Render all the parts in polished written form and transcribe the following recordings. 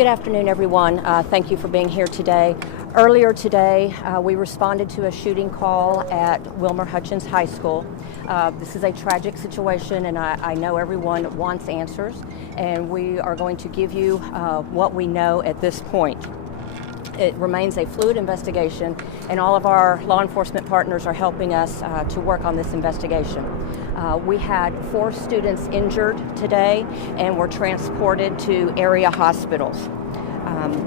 Good afternoon, everyone. Thank you for being here today. Earlier today, we responded to a shooting call at Wilmer-Hutchins High School. This is a tragic situation, and I know everyone wants answers, and we are going to give you what we know at this point. It remains a fluid investigation, and all of our law enforcement partners are helping us to work on this investigation. We had 4 students injured today and were transported to area hospitals.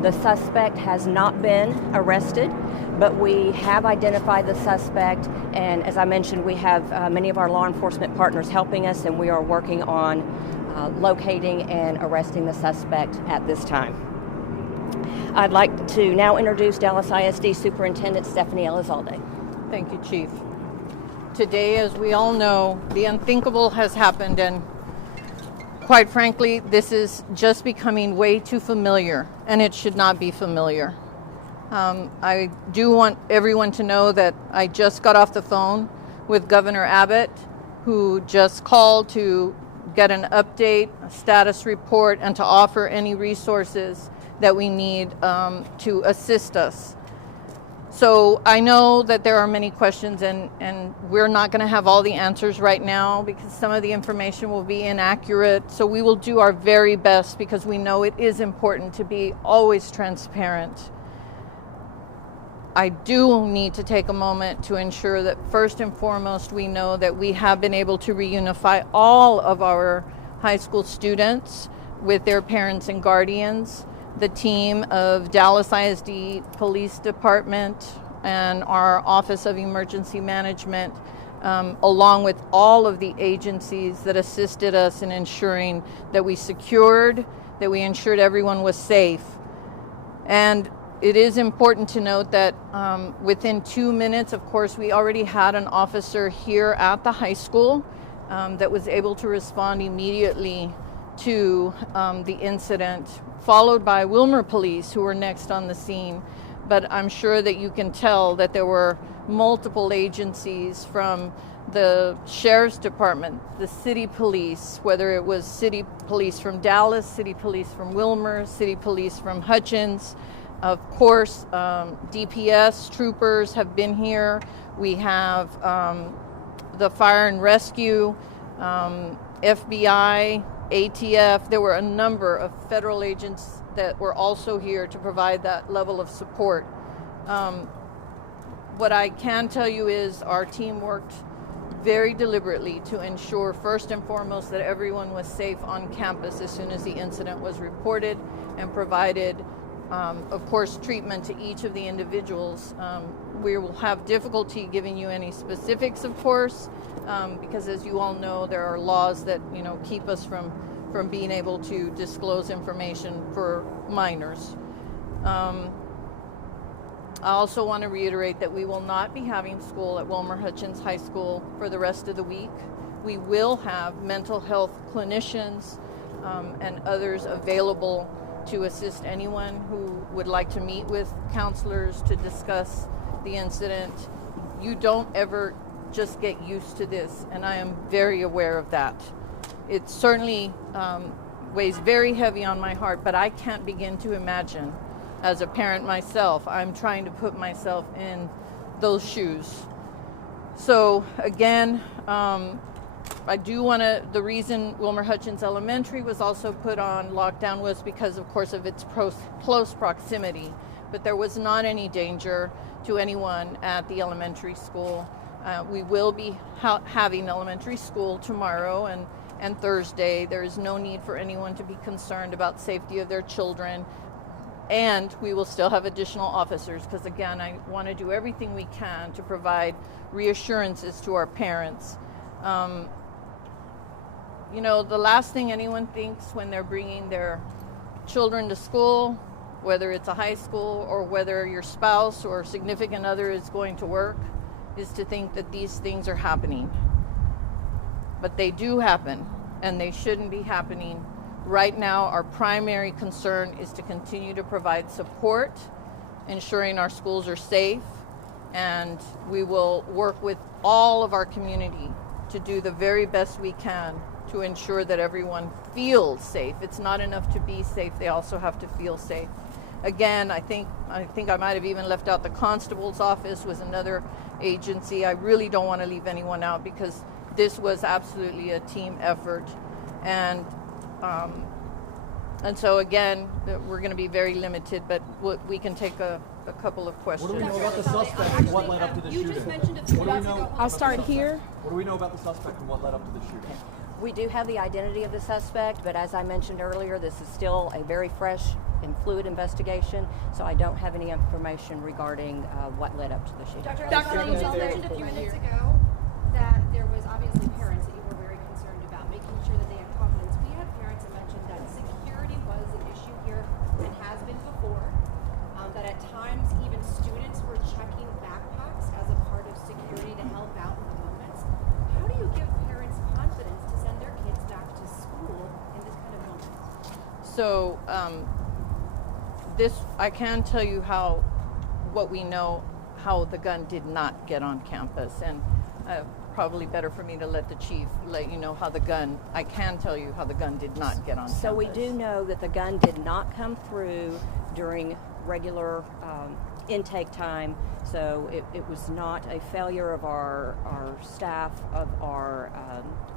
The suspect has not been arrested, but we have identified the suspect, and as I mentioned, we have many of our law enforcement partners helping us, and we are working on locating and arresting the suspect at this time. I'd like to now introduce Dallas-ISD Superintendent Stephanie Elizalde. Thank you, Chief. Today, as we all know, the unthinkable has happened, and quite frankly, this is just becoming way too familiar, and it should not be familiar. I do want everyone to know that I just got off the phone with Governor Abbott, who just called to get an update, a status report, and to offer any resources that we need to assist us. So I know that there are many questions, and we're not going to have all the answers right now because some of the information will be inaccurate. So we will do our very best because we know it is important to be always transparent. I do need to take a moment to ensure that first and foremost we know that we have been able to reunify all of our high school students with their parents and guardians. The team of Dallas-ISD Police Department and our Office of Emergency Management, along with all of the agencies that assisted us in ensuring that we ensured everyone was safe. And it is important to note that within 2 minutes, of course, we already had an officer here at the high school that was able to respond immediately to the incident, followed by Wilmer Police, who were next on the scene. But I'm sure that you can tell that there were multiple agencies from the Sheriff's Department, the City Police, whether it was City Police from Dallas, City Police from Wilmer, City Police from Hutchins. Of course, DPS troopers have been here. We have the Fire and Rescue, FBI, ATF. There were a number of federal agents that were also here to provide that level of support. What I can tell you is our team worked very deliberately to ensure first and foremost that everyone was safe on campus as soon as the incident was reported, and provided of course treatment to each of the individuals. We will have difficulty giving you any specifics, of course, because as you all know, there are laws that keep us from being able to disclose information for minors. I also want to reiterate that we will not be having school at Wilmer-Hutchins High School for the rest of the week. We will have mental health clinicians and others available to assist anyone who would like to meet with counselors to discuss the incident. You don't ever just get used to this, and I am very aware of that. It certainly weighs very heavy on my heart, but I can't begin to imagine. As a parent myself, I'm trying to put myself in those shoes. So again, I do want to, the reason Wilmer-Hutchins Elementary was also put on lockdown was because, of course, of its close proximity, but there was not any danger to anyone at the elementary school. We will be having elementary school tomorrow and Thursday. There is no need for anyone to be concerned about safety of their children. And we will still have additional officers because, again, I want to do everything we can to provide reassurances to our parents. The last thing anyone thinks when they're bringing their children to school, whether it's a high school or whether your spouse or significant other is going to work, is to think that these things are happening. But they do happen, and they shouldn't be happening. Right now, our primary concern is to continue to provide support, ensuring our schools are safe, and we will work with all of our community to do the very best we can to ensure that everyone feels safe. It's not enough to be safe, they also have to feel safe. Again, I think I might have even left out the constable's office was another agency. I really don't want to leave anyone out because this was absolutely a team effort. And so again, we're going to be very limited, but we can take a couple of questions. What do we know about the suspect and what led up to the shooting? You just mentioned a few minutes ago. I'll start here. What do we know about the suspect and what led up to the shooting? We do have the identity of the suspect, but as I mentioned earlier, this is still a very fresh and fluid investigation, so I don't have any information regarding what led up to the shooting. Dr. you just mentioned a few minutes ago that there was obviously parents that you were very concerned about, making sure that they had confidence. We had parents that mentioned that security was an issue here and has been before, that at times even students were checking backpacks as a part of security to help out in the moments. How do you give parents confidence to send their kids back to school in this kind of moment? So I can tell you what we know, how the gun did not get on campus, and probably better for me to let the chief let you know I can tell you how the gun did not get on campus. So we do know that the gun did not come through during regular intake time, so it was not a failure of our staff, of our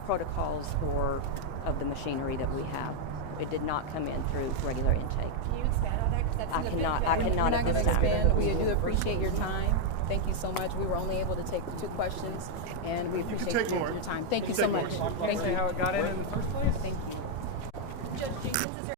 protocols, or of the machinery that we have. It did not come in through regular intake. Can you expand on that? 'Cause that I seems a big cannot. thing. I cannot We're not at going this to time. expand. We do appreciate your time. Thank you so much. We were only able to take 2 questions, and we appreciate your time. Thank you so much. Thank you. How it got in the first place? Thank you. Judge Jenkins, is there